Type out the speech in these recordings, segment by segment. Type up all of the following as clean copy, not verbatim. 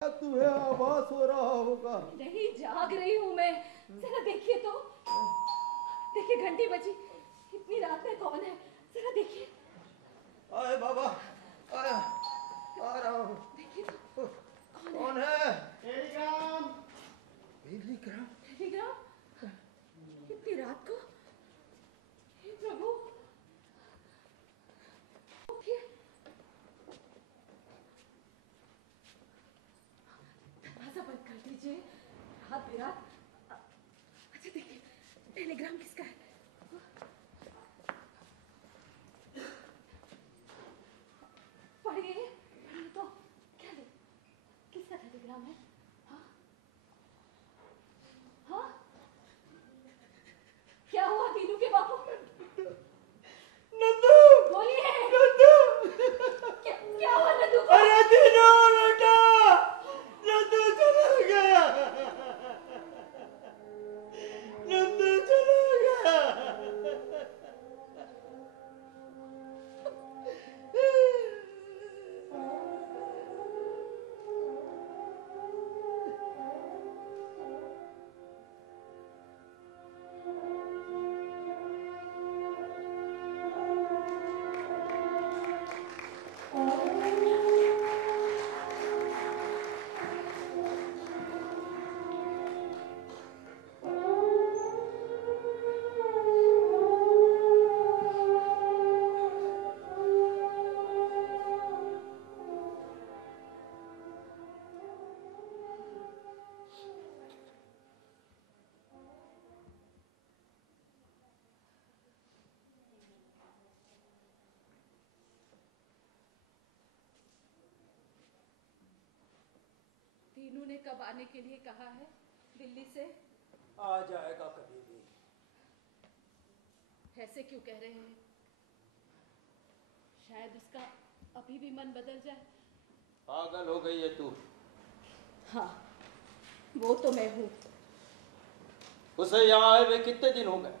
तुम्हें आभास हो रहा होगा। नहीं, जाग रही हूँ मैं। जरा देखिए तो, देखिए घंटी बजी। इतनी रात में कौन है? जरा देखिए। आए बाबा, आया, आ रहा हूँ। देखिए तो, कौन है? टेलीग्राम। टेलीग्राम? टेलीग्राम? इतनी रात को? हे प्रभु, उठिए। दरवाजा बंद कर दीजिए। रात बिरात। अच्छा देखिए, टेलीग्राम किसका है? पढ़िए, पढ़िए तो। क्या है? किसका टेलीग्राम है? हाँ? हाँ? क्या हुआ दीनू के बापू? नंदू! बोलिए। नंदू! क्या हुआ नंदू को? अरे दीनू बेटा! नंदू चला गया! नंदू चला गया! दीनू ने कब आने के लिए कहा है दिल्ली से? आ जाएगा कभी भी। ऐसे क्यों कह रहे हैं? शायद उसका अभी भी मन बदल जाए। पागल हो गई है तू। हाँ, वो तो मैं हूँ। उसे यहाँ आए हुए कितने दिन हो गए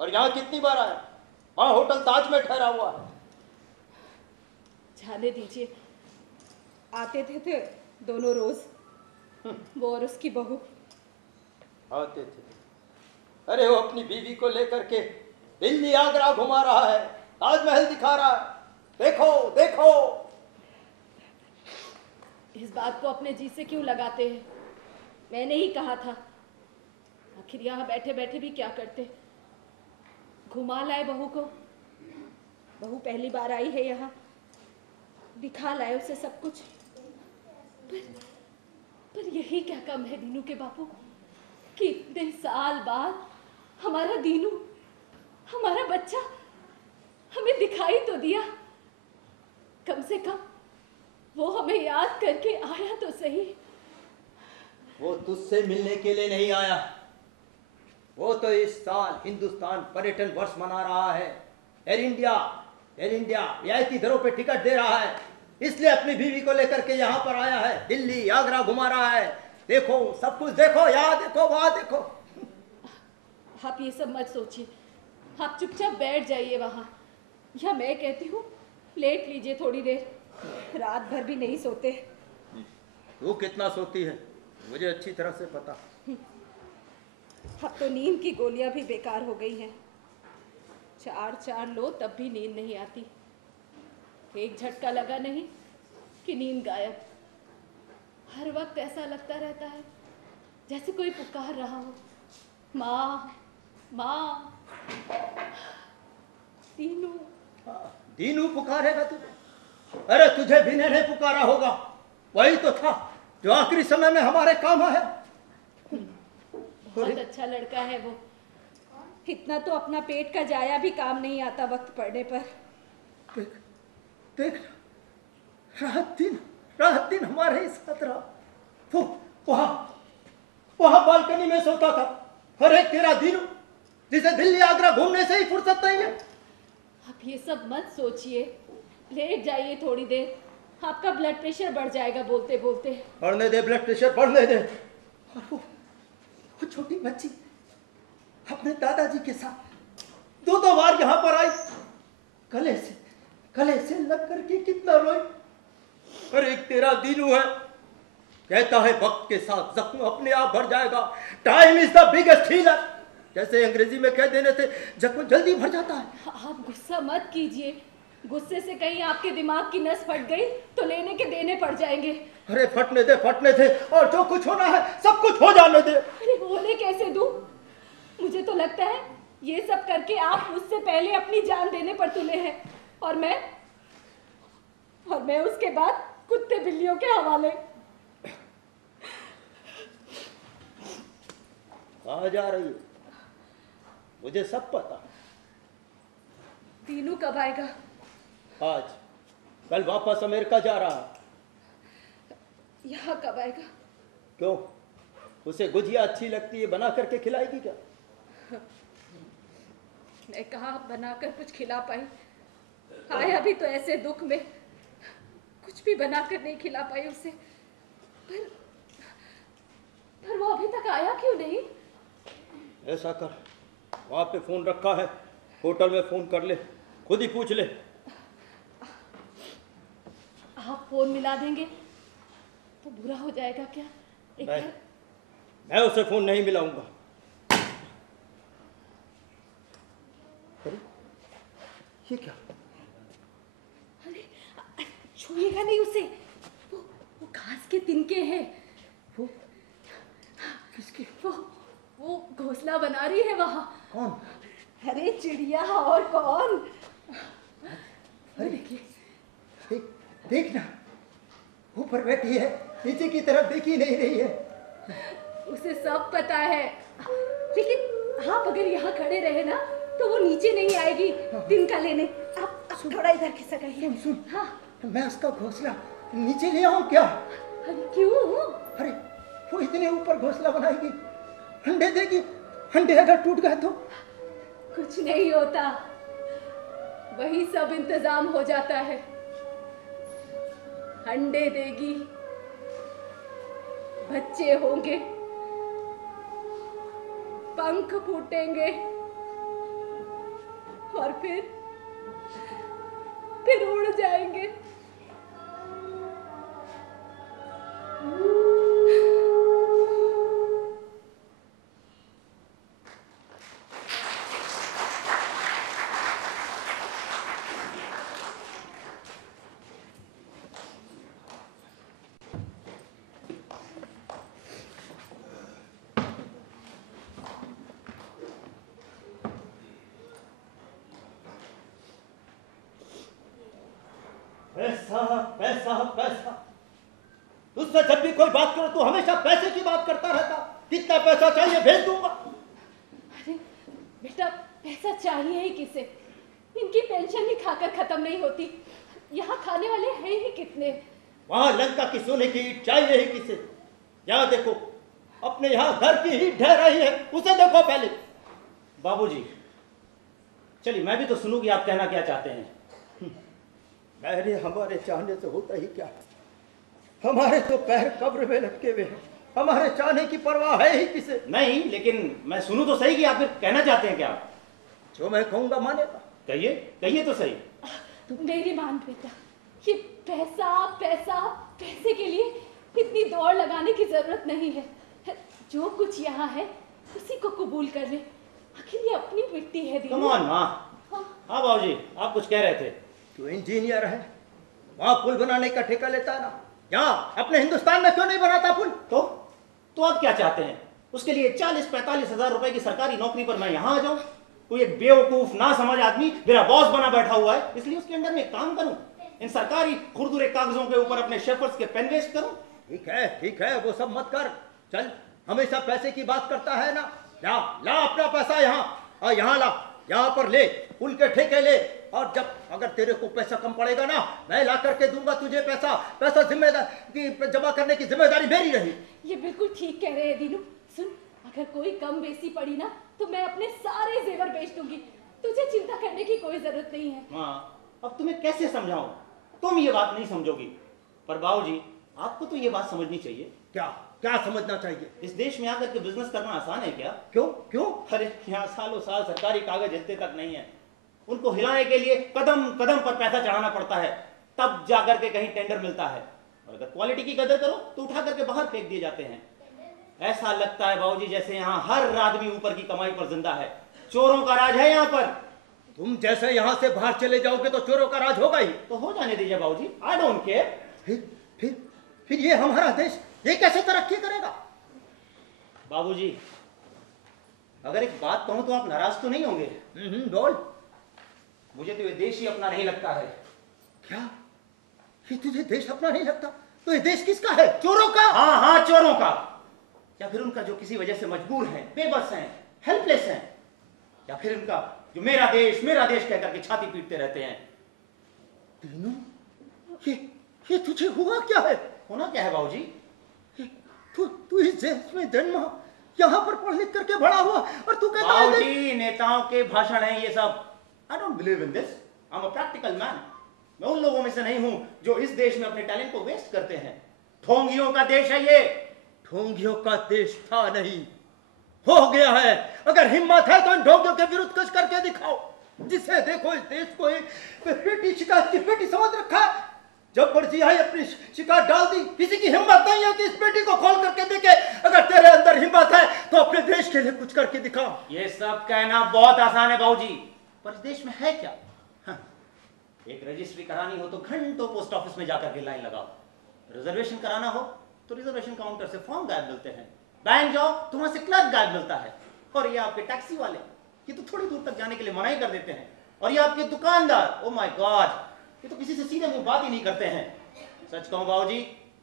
और यहाँ कितनी बार आया? वहाँ होटल ताज में ठहरा हुआ है। जाने दीजिए। आते थे दोनों रोज, वो और उसकी बहू। आते थे। अरे वो अपनी बीवी को लेकर के दिल्ली आगरा घुमा रहा है, ताजमहल दिखा रहा है। देखो देखो। इस बात को अपने जी से क्यों लगाते हैं? मैंने ही कहा था। आखिर यहाँ बैठे बैठे भी क्या करते? घुमा लाए बहू को। बहू पहली बार आई है यहाँ, दिखा लाए उसे सब कुछ। पर यही क्या कम है दीनू के बापू कि इतने साल बाद हमारा दीनू, हमारा बच्चा हमें दिखाई तो दिया। कम से कम वो हमें याद करके आया तो सही। वो तुझसे मिलने के लिए नहीं आया। वो तो इस साल हिंदुस्तान पर्यटन वर्ष मना रहा है। एयर इंडिया रियायती दरों पे टिकट दे रहा है, इसलिए अपनी बीवी को लेकर के यहाँ पर आया है। दिल्ली आगरा घुमा रहा है। देखो सब कुछ देखो, यहाँ देखो वहाँ देखो। आप ये सब मत सोचिए। आप चुपचाप बैठ जाइए वहाँ, या मैं कहती हूँ लेट लीजिए थोड़ी देर। रात भर भी नहीं सोते। तू कितना सोती है मुझे अच्छी तरह से पता। अब तो नींद की गोलियां भी बेकार हो गई हैं। 4 लो तब भी नींद नहीं आती। एक झटका लगा नहीं कि नींद गायब। हर वक्त ऐसा लगता रहता है जैसे कोई पुकार रहा हो, माँ माँ। दीनू। दीनू पुकारेगा तुझे? अरे तुझे विनय ने पुकारा होगा। वही तो था जो आखिरी समय में हमारे काम आया। बहुत अच्छा लड़का है वो। इतना तो अपना पेट का जाया भी काम नहीं आता वक्त पड़ने पर। देख देख, रात दिन हमारे ही साथ रहा। वहां बालकनी में सोता था। अरे तेरा दीनू जिसे दिल्ली आगरा घूमने से ही फुर्सत नहीं है। आप ये सब मत सोचिए, लेट जाइए थोड़ी देर। आपका ब्लड प्रेशर बढ़ जाएगा बोलते बोलते। बढ़ने दे, ब्लड प्रेशर बढ़ने दे। और वो छोटी बच्ची अपने दादाजी के साथ 2 बार यहाँ पर आई। गले से लग करके कितना रोई। और एक तेरा दीनू है कहता है वक्त के साथ जख्म अपने आप भर जाएगा। Time is the biggest healer, जैसे अंग्रेजी में कह देने से जख्म जल्दी भर जाता है। आप गुस्सा मत कीजिए, गुस्से से कहीं आपके दिमाग की नस फट गई तो लेने के देने पड़ जाएंगे। अरे फटने दे, और जो कुछ होना है सब कुछ हो जाने दे। अरे होने कैसे दूं? मुझे तो लगता है ये सब करके आप मुझसे पहले अपनी जान देने पर तुले हैं, और मैं उसके बाद कुत्ते बिल्लियों के हवाले। कहाँ जा रही है? मुझे सब पता। दीनू कब आएगा? आज, कल वापस अमेरिका जा रहा है। यहाँ कब आएगा? क्यों, उसे गुजिया अच्छी लगती है, बना करके खिलाएगी क्या? मैं कहाँ बनाकर कुछ खिला पाई, आया भी तो ऐसे दुख में, कुछ भी बनाकर नहीं खिला पाई उसे। पर वो अभी तक आया क्यों नहीं? ऐसा कर, वहां पे फोन रखा है, होटल में फोन कर ले, खुद ही पूछ ले। आप फोन मिला देंगे तो बुरा हो जाएगा क्या? मैं उसे फोन नहीं मिलाऊंगा। अरे ये क्या? अरे छुएगा नहीं उसे, वो घास के तिनके हैं। वो किसके? वो घोंसला बना रही है वहां। कौन? अरे चिड़िया, और कौन? अरे देखिए, देखना, ऊपर बैठी है, नीचे की तरफ देख ही नहीं रही है। उसे सब पता है, लेकिन आप अगर यहाँ खड़े रहे ना तो वो नीचे नहीं आएगी तिनका लेने। आप थोड़ा इधर खिसक आइए। सुन, हाँ, मैं उसका घोंसला नीचे ले आऊं क्या? अरे क्यों? अरे वो इतने ऊपर घोंसला बनाएगी, अंडे देगी, अंडे अगर टूट गए तो? कुछ नहीं होता, वही सब इंतजाम हो जाता है। अंडे देगी, बच्चे होंगे, पंख फूटेंगे, और फिर उड़ जाएंगे। पैसा पैसा पैसा, तुझसे जब भी कोई बात करो तो हमेशा पैसे की बात करता रहता। कितना पैसा चाहिए भेज दूंगा। अरे बेटा, पैसा चाहिए ही किसे? इनकी पेंशन ही खाकर खत्म नहीं होती, यहाँ खाने वाले हैं ही कितने। वहां लंका की सोने की ईंट चाहिए ही किसे? यहाँ देखो, अपने यहाँ घर की ईंट ढह रही है, उसे देखो पहले। बाबूजी, चलिए मैं भी तो सुनूं कि आप कहना क्या चाहते हैं। अरे हमारे चाहने से होता ही क्या, हमारे तो पैर कब्र में लटके हुए हैं, हमारे चाहने की परवाह है ही किसे? नहीं, लेकिन मैं सुनूं तो सही कि आप फिर कहना चाहते हैं क्या? जो मैं कहूंगा मानेगा। कहिए, कहिए तो सही। मेरी मान बेटा, ये पैसा पैसा पैसे के लिए इतनी दौड़ लगाने की जरूरत नहीं है। जो कुछ यहाँ है उसी को कबूल कर ले, आखिर ये अपनी मिट्टी है। कम ऑन माँ। हाँ बाबूजी, आप कुछ कह रहे थे। तू इंजीनियर है, वहां पुल बनाने का ठेका लेता है ना, यहाँ अपने हिंदुस्तान में क्यों नहीं बनाता पुल? तो आप क्या चाहते हैं? उसके लिए 40-45 हजार रुपए की सरकारी नौकरी पर मैं यहाँ आ जाऊं? कोई एक बेवकूफ ना समझ आदमी मेरा बॉस बना बैठा हुआ है, इसलिए उसके अंडर में काम करूं, इन सरकारी खुरदुरे कागजों के ऊपर अपने शेफर्स के पेन वेस्ट करूं? ठीक है, वो सब मत कर। चल, हमेशा पैसे की बात करता है ना, ला अपना पैसा यहाँ, और यहाँ ला, यहाँ पर ले, पुल के ठेके ले, और जब अगर तेरे को पैसा कम पड़ेगा ना, मैं ला करके दूंगा तुझे पैसा जिम्मेदारी जमा करने की जिम्मेदारी मेरी रही। ये बिल्कुल ठीक कह रहे हैं दीनू। सुन, अगर कोई कम बेसी पड़ी ना तो मैं अपने सारे जेवर बेच दूंगी, तुझे चिंता करने की कोई जरूरत नहीं है। हाँ, अब तुम्हें कैसे समझाऊं? तुम ये बात नहीं समझोगी, पर बाबूजी आपको तो ये बात समझनी चाहिए। क्या समझना चाहिए? इस देश में आकर के बिजनेस करना आसान है क्या? क्यों? अरे यहाँ सालों साल सरकारी कागज हिलते तक नहीं है, उनको हिलाने के लिए कदम कदम पर पैसा चढ़ाना पड़ता है, तब जाकर के कहीं टेंडर मिलता है। और अगर क्वालिटी की कदर करो तो उठा करके बाहर फेंक दिए जाते हैं। ऐसा लगता है बाबूजी जैसे यहाँ हर आदमी ऊपर की कमाई पर जिंदा है। चोरों का राज है यहाँ पर। तुम जैसे यहाँ से बाहर चले जाओगे तो चोरों का राज होगा ही। तो हो जाने दीजिए बाबूजी, आई डोंट केयर। फिर ये हमारा देश ये कैसे तरक्की करेगा? बाबूजी अगर एक बात कहूं तो आप नाराज तो नहीं होंगे? बोल। मुझे तो ये देश ही अपना नहीं लगता है। क्या ये तुझे देश अपना नहीं लगता? तो ये देश किसका है? चोरों का? हाँ हाँ, चोरों का। या फिर उनका जो किसी वजह से मजबूर हैं, बेबस हैं, हेल्पलेस हैं। या फिर उनका जो मेरा देश कह करके छाती पीटते रहते हैं। तीनों ये तुझे हुआ क्या है? होना क्या है बाबूजी? तू इस देश में जन्मा, यहाँ पर पढ़ लिख करके बड़ा हुआ और तू कहता है बाबूजी नेताओं के भाषण हैं ये सब। I don't believe in this. I am a practical man. मैं उन लोगों में से नहीं हूं जो इस देश में अपने टैलेंट को वेस्ट करते हैं। ढोंगियों का देश है ये। ढोंगियों का देश था नहीं, हो गया है। अगर हिम्मत है तो इन ढोंगियों के विरुद्ध कुछ करके दिखाओ। जिसे देखो इस देश को एक पेटी शिकायत की पेटी समझ रखा है। जब मर्जी आई अपनी शिकायत डाल दी। किसी की हिम्मत नहीं है कि इस पेटी को खोल करके देखे। अगर तेरे अंदर हिम्मत है तो अपने देश के लिए कुछ करके दिखा। ये सब कहना बहुत आसान है बाबूजी, पर इस देश में है क्या? एक रजिस्ट्री करानी हो तो घंटों पोस्ट ऑफिस में जाकर के लाइन लगाओ। रिजर्वेशन कराना हो तो रिजर्वेशन काउंटर से फॉर्म गायब मिलते हैं। बैंक जाओ तो वहां से क्लर्क गायब मिलता है। और ये आपके टैक्सी वाले, ये तो थोड़ी दूर तक जाने के लिए मना ही कर देते हैं। और ये आपके दुकानदार, ओ माय गॉड, ये तो किसी से सीधे मुंह बात ही नहीं करते हैं। सच कहूं बाबूजी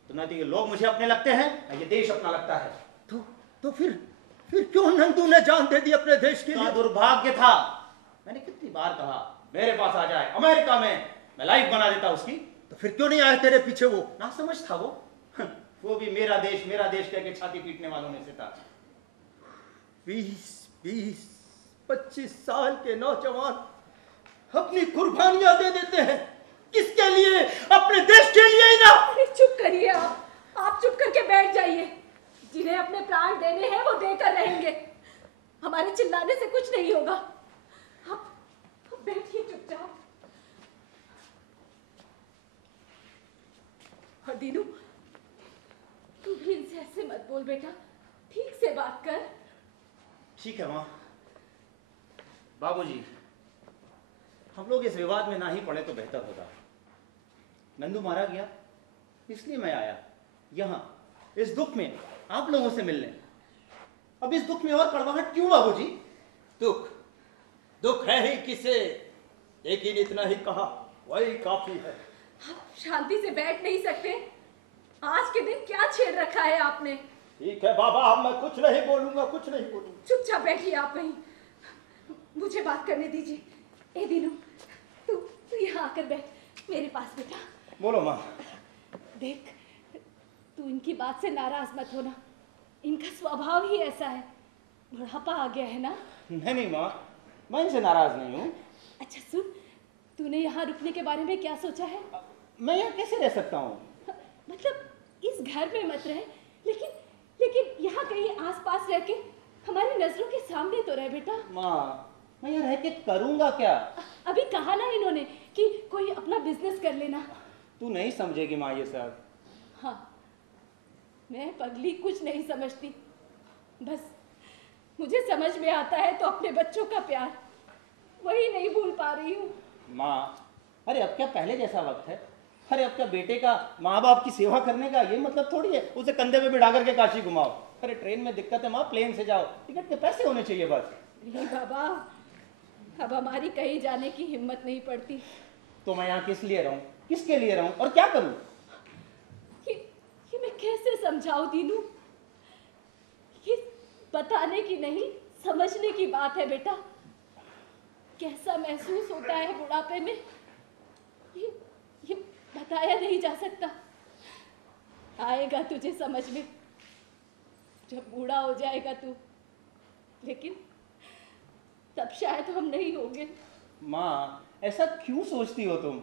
तो ना तो ये लोग मुझे अपने लगते हैं ना ये देश अपना लगता है। तो फिर क्यों नंदू ने जान दे दी अपने देश के लिए? दुर्भाग्य था। मैंने कितनी बार कहा मेरे पास आ जाए, अमेरिका में मैं लाइफ बना देता उसकी। तो फिर क्यों नहीं आया तेरे पीछे? वो ना समझ था वो भी मेरा देश कह के छाती पीटने वालों में से था। 20-25 साल के नौजवान अपनी कुर्बानियां दे देते हैं। किसके लिए? अपने देश के लिए ही ना। अरे चुप करिए आप चुप करके बैठ जाइए। जिन्हें अपने प्राण देने हैं वो देकर रहेंगे। हमारे चिल्लाने से कुछ नहीं होगा। आप बैठिए चुपचाप। और दीनू तू भी इनसे ऐसे मत बोल बेटा, ठीक से बात कर। ठीक है माँ। बाबूजी हम लोग इस विवाद में ना ही पड़े तो बेहतर होगा। नंदू मारा गया इसलिए मैं आया यहाँ इस दुख में आप लोगों से मिलने। अब इस दुख में और कड़वाहट क्यों बाबूजी? दुख है ही किसे, लेकिन इतना ही कहा वही काफी है। आप शांति से बैठ नहीं सकते? आज के दिन क्या छेड़ रखा है आपने? ठीक है बाबा, अब मैं कुछ नहीं बोलूंगा। चुपचाप बैठिए आप वहीं, मुझे बात करने दीजिए। ए दीनू तू यहाँ आकर बैठ मेरे पास बेटा। बोलो माँ। देख तू इनकी बात से नाराज मत होना, इनका स्वभाव ही ऐसा है। बुढ़ापा आ गया है ना। नहीं माँ, मैं इनसे नाराज नहीं हूँ। अच्छा सुन, तूने यहाँ रुकने के बारे में क्या सोचा है? मैं यहाँ कैसे रह सकता हूँ? मतलब इस घर में मत रहे, लेकिन यहाँ कहीं आसपास रह के हमारी नजरों के सामने तो रहे बेटा। माँ मैं यहाँ रह के करूँगा क्या? अभी कहा ना इन्होंने कि कोई अपना बिजनेस कर लेना। तू नहीं समझेगी माँ ये सब। हाँ मैं पगली कुछ नहीं समझती, बस मुझे समझ में आता है तो अपने बच्चों का प्यार, वही नहीं भूल पा रही हूँ। माँ अरे अब क्या पहले जैसा वक्त है? अरे अब क्या बेटे का माँ बाप की सेवा करने का ये मतलब थोड़ी है उसे कंधे पे बिठा करके काशी घुमाओ। अरे ट्रेन में दिक्कत है माँ, प्लेन से जाओ, टिकट के पैसे होने चाहिए बस। नहीं बाबा, अब हमारी कहीं जाने की हिम्मत नहीं पड़ती। तो मैं यहाँ किस लिए रहूँ, किसके लिए रहूँ और क्या करूँ? ये मैं कैसे समझाऊं दीनू? ये बताने की नहीं समझने की बात है बेटा। कैसा महसूस होता है बुढ़ापे में, ये बताया नहीं जा सकता। आएगा तुझे समझ में जब बूढ़ा हो जाएगा तू, लेकिन तब शायद हम नहीं होंगे। माँ ऐसा क्यों सोचती हो तुम?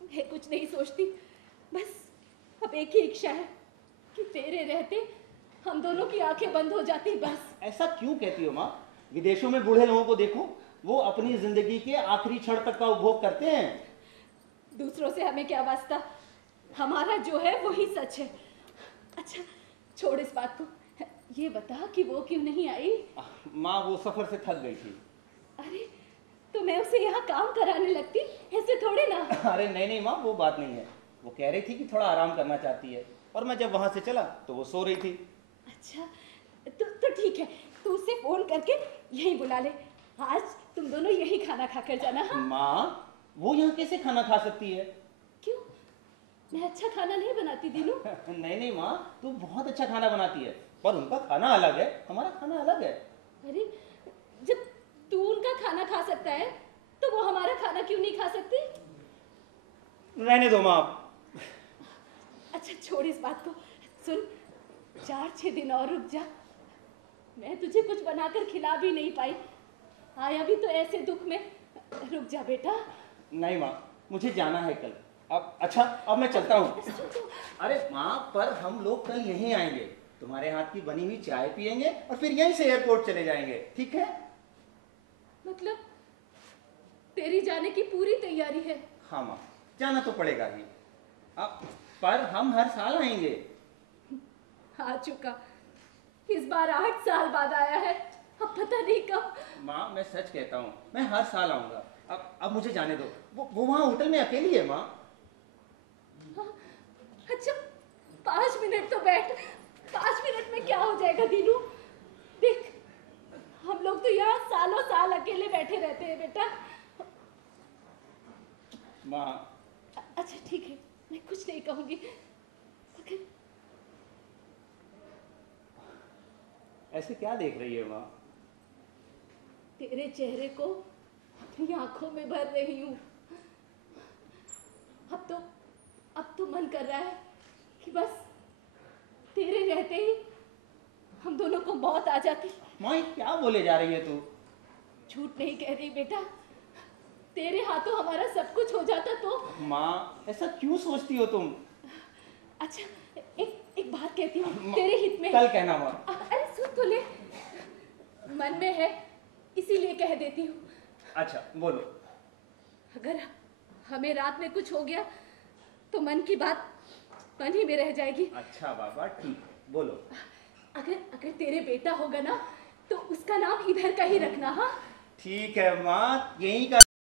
मैं कुछ नहीं सोचती, बस अब एक ही इच्छा है कि तेरे रहते हम दोनों की आंखें बंद हो जाती बस। ऐसा क्यों कहती हो माँ? विदेशों में बूढ़े लोगों को देखो, वो अपनी जिंदगी के आखिरी क्षण तक का उपभोग करते हैं। दूसरों से हमें क्या वास्ता, हमारा जो है वही सच है। अच्छा छोड़ इस बात को, ये बता कि वो क्यों नहीं आई? माँ वो सफर से थक गई थी। अरे तो मैं उसे यहाँ काम कराने लगती, ऐसे थोड़े ना। अरे नहीं नहीं माँ, वो बात नहीं है। वो कह रही थी कि थोड़ा आराम करना चाहती है, और मैं जब वहां से चला तो वो सो रही थी। अच्छा तो ठीक है, तू उसे फोन करके यहीं बुला ले। आज तुम दोनों यही खाना खाकर जाना। हाँ माँ वो यहाँ कैसे खाना खा सकती है? क्यों, मैं अच्छा खाना नहीं बनाती दीनू? नहीं नहीं माँ, तू बहुत अच्छा खाना बनाती है, पर उनका खाना अलग है, हमारा खाना अलग है। अरे जब तू उनका खाना खा सकता है तो वो हमारा खाना क्यों नहीं खा सकती? रहने दो माँ। अच्छा छोड़ इस बात को, सुन 4-6 दिन और रुक जा, मैं तुझे कुछ बनाकर खिला भी नहीं पाई, आया भी तो ऐसे दुख में। रुक जा बेटा। नहीं माँ, मुझे जाना है कल। अब अच्छा, अब मैं चलता हूँ। अरे माँ, पर हम लोग कल यहीं आएंगे, तुम्हारे हाथ की बनी हुई चाय पियेंगे और फिर यहीं से एयरपोर्ट चले जाएंगे, ठीक है? मतलब तेरी जाने की पूरी तैयारी है? हाँ माँ, जाना तो पड़ेगा ही। अब पर हम हर साल आएंगे। आ चुका, इस बार 8 साल बाद आया है, अब पता नहीं कब। माँ मैं सच कहता हूँ, मैं हर साल आऊंगा। अब मुझे जाने दो, वो वहाँ होटल में अकेली है माँ। हाँ, अच्छा 5 मिनट तो बैठ, 5 मिनट में क्या हो जाएगा दीनू? देख हम लोग तो यहाँ सालों साल अकेले बैठे रहते हैं बेटा। माँ अच्छा ठीक है, मैं कुछ नहीं कहूंगी, मगर ऐसे क्या देख रही है माँ? तेरे चेहरे को अपनी आंखों में भर रही हूँ। अब तो मन कर रहा है कि बस तेरे रहते ही हम दोनों को मौत आ जाती। माँ ये क्या बोले जा रही है तू? झूठ नहीं कह रही बेटा, तेरे हाथों हमारा सब कुछ हो जाता तो। माँ ऐसा क्यों सोचती हो तुम? अच्छा एक बात कहती हूँ, तेरे हित में। कल कहना माँ। अरे सुन तो ले, मन में है इसीलिए कह देती हूँ। अच्छा बोलो। अगर हमें रात में कुछ हो गया तो मन की बात मन ही में रह जाएगी। अच्छा बाबा ठीक, बोलो। अगर तेरे बेटा होगा ना तो उसका नाम इधर का ही रखना। हाँ ठीक है माँ, यहीं का